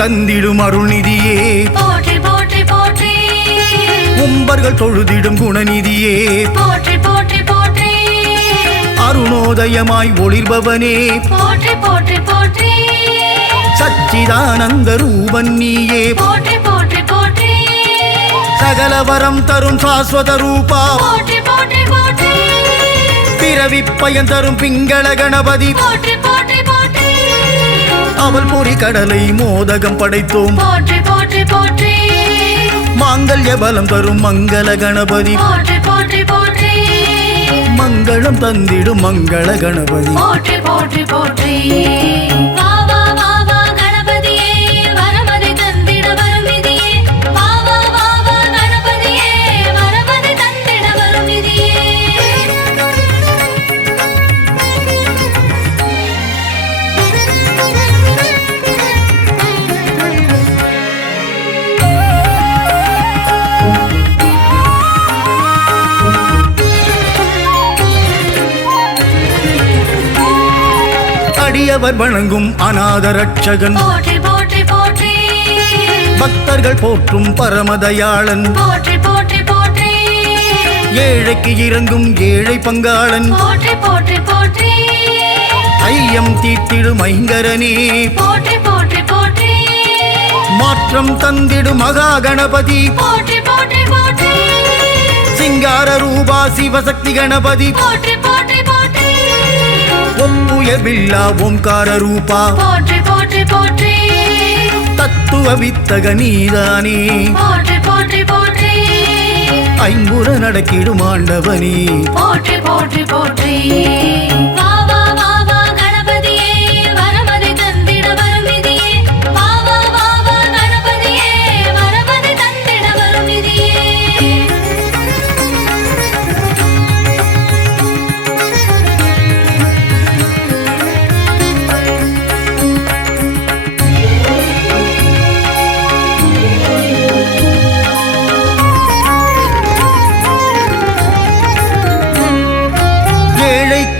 தந்திடும் அருள்நிதியே. போற்றி போற்றி போற்றி. கும்பர்கள் தொழுதிடும் குணநிதியே. போற்றி போற்றி போற்றி. அருணோதயமாய் ஒளிர்பவனே. போற்றி போற்றி போற்றி. சச்சிதானந்த ரூபன் நீயே. போற்றி போற்றி போற்றி. சகல வரம் தரும் சாஸ்வத ரூபா. போற்றி போற்றி போற்றி. பிறவி பயன் தரும் பிங்கள கணபதி. போற்றி போற்றி. அவள் பொறி கடலை மோதகம் படைத்தோம். போற்றி போற்றி போற்றி. மாங்கல்ய பலம் தரும் மங்கள கணபதி. போற்றி போற்றி போற்றி. மங்களம் தந்திடும் மங்கள கணபதி. போற்றி போற்றி போற்றி. அடியவர் வணங்கும் அநாத ரட்சகன் போற்றி போற்றி போற்றி. பக்தர்கள் போற்றும் பரமதயாளன். போற்றி போற்றி போற்றி. ஏழைக்கு இறங்கும் ஏழை பங்காளன். போற்றி போற்றி போற்றி. ஐயம் தீர்த்திடும் ஐங்கரனே. போற்றி போற்றி போற்றி. மாற்றம் தந்திடும் மகா கணபதி போற்றி போற்றி போற்றி. சிங்கார ரூபா சிவசக்தி கணபதி. போற்றி போற்றி போற்றி ஒப்புயர்வில்லா ஓம்கார ரூபா போற்றி போற்றி போற்றி. தத்துவ வித்தக நீதானே. போற்றி போற்றி போற்றி. ஐம்புற நடக்கிடும் ஆண்டவனே. போற்றி போற்றி போற்றி.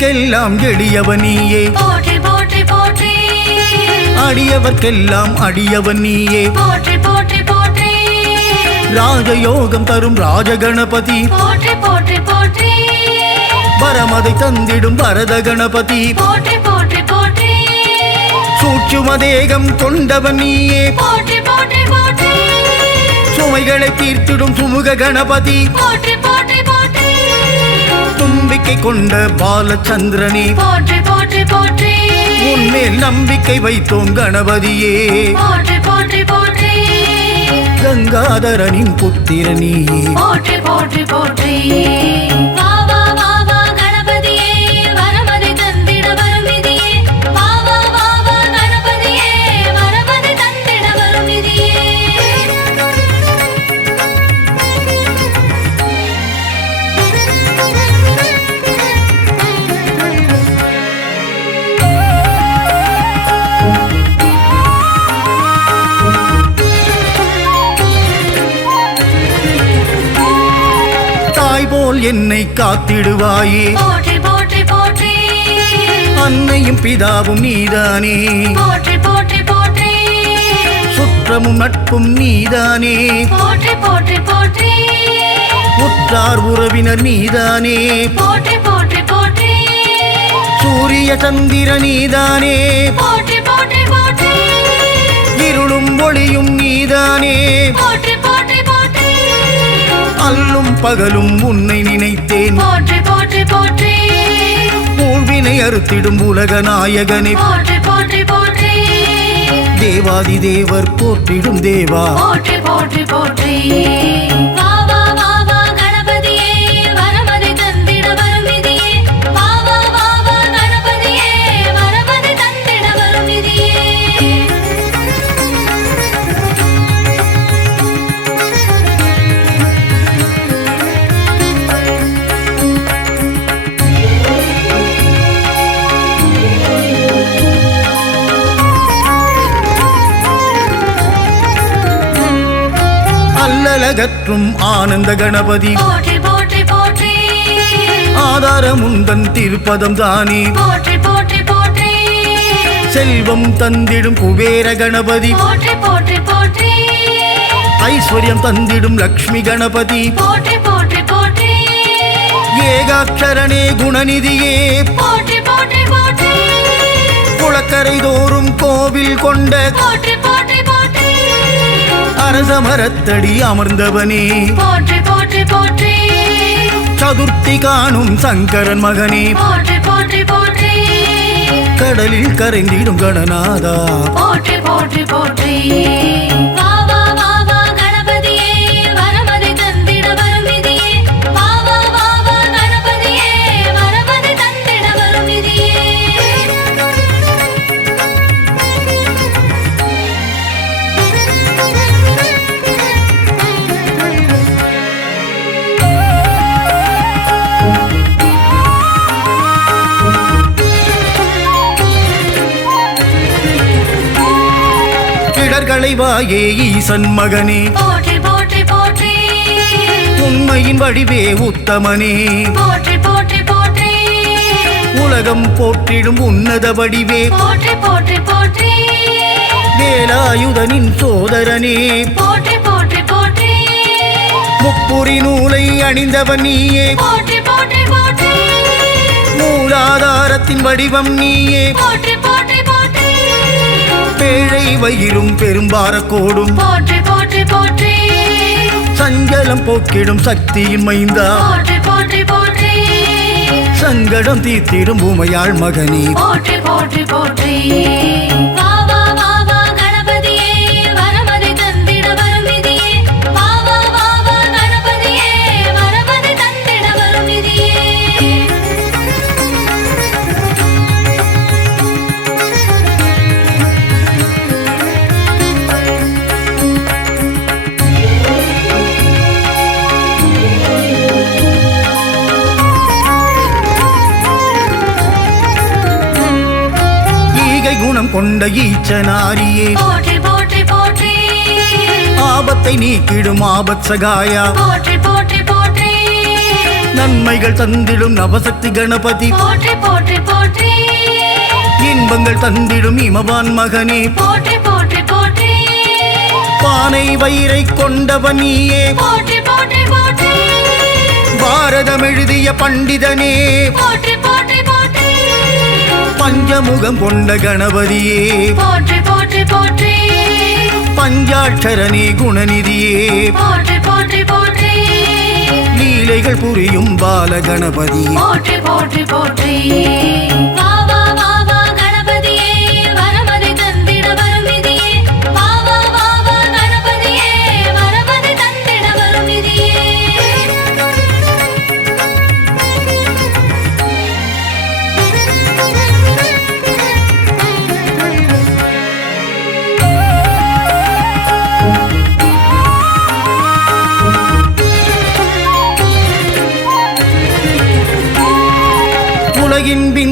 ஏழைக்கெல்லாம் எளியவன் நீயே. போற்றி போற்றி போற்றி. அடியவர்க்கெல்லாம் அடியவன் நீயே. போற்றி போற்றி போற்றி. ராஜயோகம் தரும் ராஜகணபதி. போற்றி போற்றி போற்றி. பரமதை தந்திடும் பரத கணபதி. போற்றி போற்றி போற்றி. சூட்சும தேகம் கொண்டவன் நீயே. போற்றி போற்றி போற்றி. சுமைகளை தீர்த்திடும் சுமுக கணபதி. தும்பிக்கை கொண்ட பாலச்சந்திரனே. போற்றி போற்றி போற்றி. உன்மேல் நம்பிக்கை வைத்தோம் கணபதியே. போற்றி போற்றி போற்றி. கங்காதரனின் புத்திரனே. போற்றி போற்றி போற்றி. என்னை காத்திடுவாயே. போற்றி போற்றி போற்றி. அன்னையும் பிதாவும் நீதானே. போற்றி போற்றி போற்றி. சுற்றமும் நட்பும் நீதானே. போற்றி போற்றி போற்றி. உற்றார் உறவினர் நீதானே. போற்றி போற்றி போற்றி. சூரிய சந்திர நீதானே. போற்றி போற்றி போற்றி. இருளும் ஒளியும் நீதானே. அல்லும் பகலும் உன்னை நினைத்தேன். போற்றி போற்றி போற்றி. ஊழ்வினை அறுத்திடும் உலக நாயகனே. போற்றி போற்றி போற்றி. தேவாதி தேவர் போற்றிடும் தேவா. போற்றி போற்றி போற்றி. அல்லலகற்றும் ஆனந்த கணபதி. போற்றி போற்றி போற்றி. ஆதாரமுந்தன் திருப்பதம் தானே. போற்றி போற்றி போற்றி. செல்வம் தந்திடும் குபேர கணபதி. போற்றி போற்றி போற்றி. ஐஸ்வர்யம் தந்திடும் லக்ஷ்மி கணபதி. போற்றி போற்றி போற்றி. ஏகாட்சரனே குணநிதியே. போற்றி போற்றி போற்றி. குளக்கரை தோறும் கோவில் கொண்ட அரச மரத்தடி அமர்ந்தவனே. போற்றி போற்றி போற்றி. சதுர்த்தி காணும் சங்கரன் மகனே. போற்றி போற்றி போற்றி. கடலில் கரைந்திடும் கணநாதா. போற்றி போற்றி போற்றி. வாயே ஈசன் மகனே. போற்றி போற்றி போற்றி. உண்மையின் வடிவே உத்தமனே. போற்றி போற்றி போற்றி. உலகம் போற்றிடும் உன்னத வடிவே. போற்றி போற்றி போற்றி. வேலாயுதனின் சோதரனே. போற்றி போற்றி போற்றி. முப்புரி நூலை அணிந்தவன் நீயே. போற்றி போற்றி போற்றி. மூலாதாரத்தின் வடிவம் நீயே. போற்றி பேழை வயிறும் பெரும்பாரக்கோடும். போற்றி போற்றி போற்றி. சஞ்சலம் போக்கிடும் சக்தியின் மைந்தா. போற்றி போற்றி போற்றி. சங்கடம் தீர்த்திடும் உமையாள் மகனே. போற்றி போற்றி போற்றி. கொண்ட ஈச்சனாரியே. போற்றி போற்றி போற்றி. ஆபத்தை நீக்கிடும் ஆபத் சகாயா. போற்றி போற்றி போற்றி. நன்மைகள் தந்திடும் நவசக்தி கணபதி. போற்றி போற்றி போற்றி. இன்பங்கள் தந்திடும் இமவான் மகனே. போற்றி போற்றி போற்றி. பானை வயிறை கொண்டவன் நீயே. போற்றி போற்றி போற்றி. பாரதம் எழுதிய பண்டிதனே. பஞ்சமுகம் கொண்ட கணபதியே. போற்றி போற்றி போற்றி. பஞ்சாட்சரனே குணநிதியே. போற்றி போற்றி போற்றி. லீலைகள் புரியும் பால கணபதி போற்றி போற்றி போற்றி.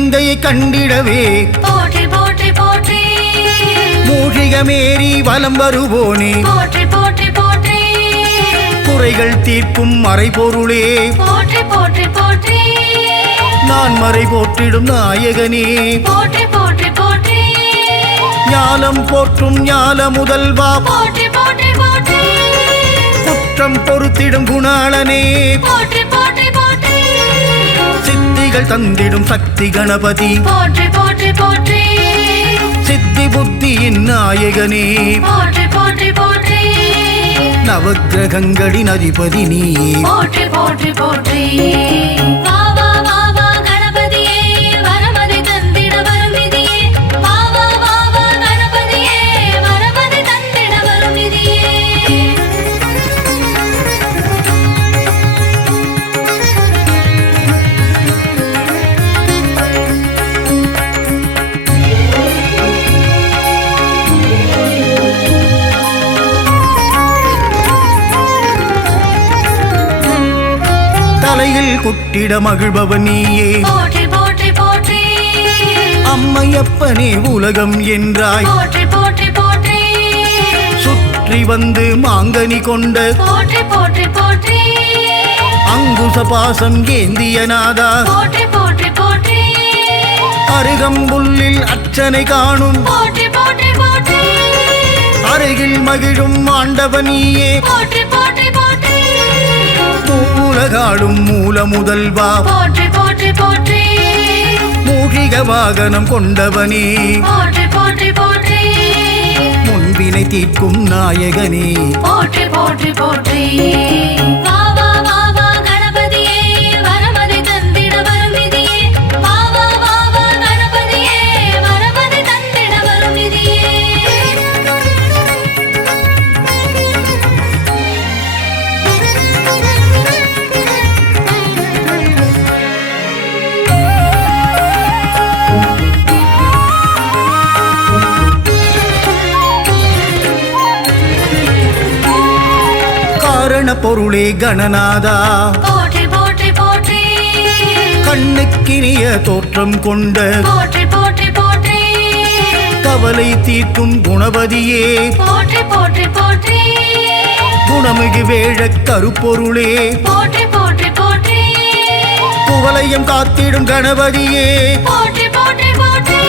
விந்தையை கண்டிடவே. போற்றி போற்றி போற்றி. மூஷிகமேறி வலம் வருவோனே. போற்றி போற்றி போற்றி. குறைகள் தீர்க்கும் மறைபொருளே. போற்றி போற்றி போற்றி. நான் மறை போற்றிடும் நாயகனே. போற்றி போற்றி போற்றி. ஞாலம் போற்றும் ஞால முதல்வா போற்றி போற்றி போற்றி. குற்றம் பொறுத்திடும் குணாளனே. போற்றி போற்றி சித்திகள் தந்திடும் சக்தி கணபதி. போற்றி போற்றி போற்றி. சித்தி புத்தியின் நாயகனே. போற்றி போற்றி போற்றி. நவக்கிரகங்களின் அதிபதி நீயே போற்றி போற்றி போற்றி. குட்டிட மகிழ்பவன் நீயே. அம்மையப்பனே உலகம் என்றாய். சுற்றி வந்து மாங்கனி கொண்ட அங்குச பாசம் ஏந்திய நாதா அருகம்புல்லில் அர்ச்சனை காணும். அருகில் மகிழும் ஆண்டவனியே மூலகாடும் மூல முதல்வா போற்றி போற்றி போற்றி. மூஷிக வாகனம் கொண்டவனே. போற்றி போற்றி போற்றி. முன்பினை தீர்க்கும் நாயகனே. போற்றி போற்றி போற்றி. பொருளே கணநாதா. போற்றி போற்றி போற்றி. கண்ணுக்கினிய தோற்றம் கொண்ட போற்றி போற்றி போற்றி. கவலை தீர்க்கும் குணபதியே போற்றி போற்றி போற்றி. குணமிகு வேழ கருப்பொருளே. போற்றி போற்றி போற்றி. குவலயம் காத்திடும் கணபதியே. போற்றி போற்றி போற்றி.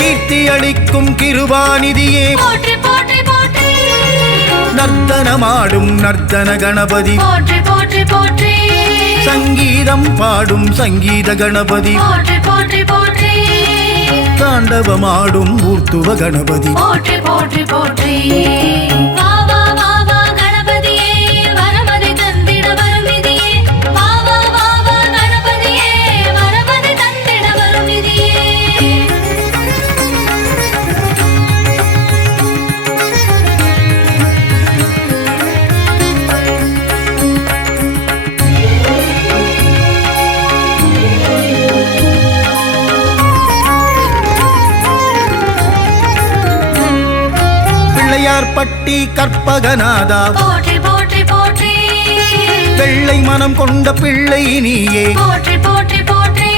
கீர்த்தி அளிக்கும் கிருபாநிதியே. போற்றி போற்றி போற்றி நர்த்தனமாடும் நர்த்தன கணபதி. போற்றி போற்றி போற்றி. சங்கீதம் பாடும் சங்கீத கணபதி. போற்றி போற்றி போற்றி. தாண்டவமாடும் ஊர்த்துவ கணபதி. போற்றி போற்றி போற்றி. பட்டி கற்பகநாதா. போற்றி போற்றி போற்றி. வெள்ளை மனம் கொண்ட பிள்ளை நீயே. போற்றி போற்றி போற்றி.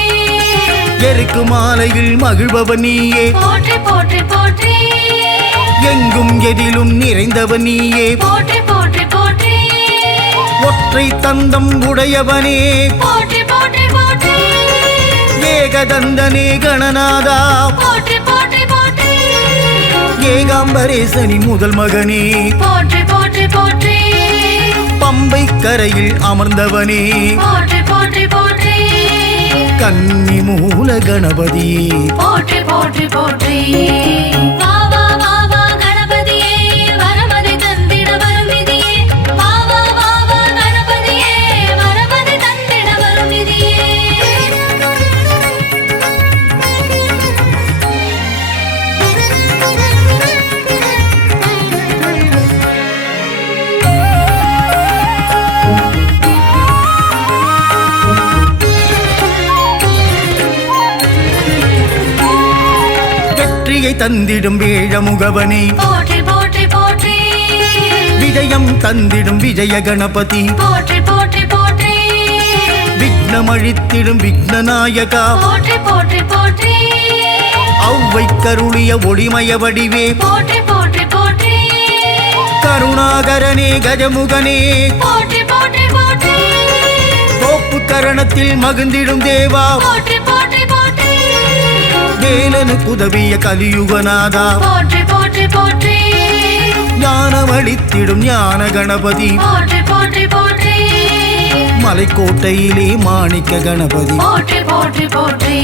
எருக்கு மாலையில் மகிழ்பவன் நீயே. போற்றி போற்றி போற்றி. எங்கும் எதிலும் நிறைந்தவன் நீயே. போற்றி போற்றி போற்றி. ஒற்றை தந்தம் உடையவனே. போற்றி போற்றி போற்றி. ஏகதந்தனே கணநாதா. போற்றி போற்றி. போற்றி ஏகாம்பரேசனி முதல் மகனே. போற்றி போற்றி போற்றி. பம்பை கரையில் அமர்ந்தவனே. போற்றி போற்றி போற்றி. கன்னி மூல கணபதியே போற்றி போற்றி போற்றி. தந்திடும் போற்றி போற்றி விஜயம் தந்திடும் விஜய கணபதி. போற்றி போற்றி போற்றி. விக்னமழித்திடும் விக்னநாயகா. போற்றி போற்றி போற்றி. ஔவை கருளிய ஒளிமய வடிவே. போற்றி போற்றி போற்றி. கருணாகரனே கஜமுகனே. போற்றி போற்றி போற்றி. தோப்பு கரணத்தில் மகிழ்ந்திடும் தேவா. வேலனு உதவிய கலியுகநாதா. போற்றி போற்றி போற்றி. ஞானமளித்திடும் ஞான கணபதி. போற்றி போற்றி போற்றி. மலைக்கோட்டையிலே மாணிக்க கணபதி. போற்றி போற்றி போற்றி.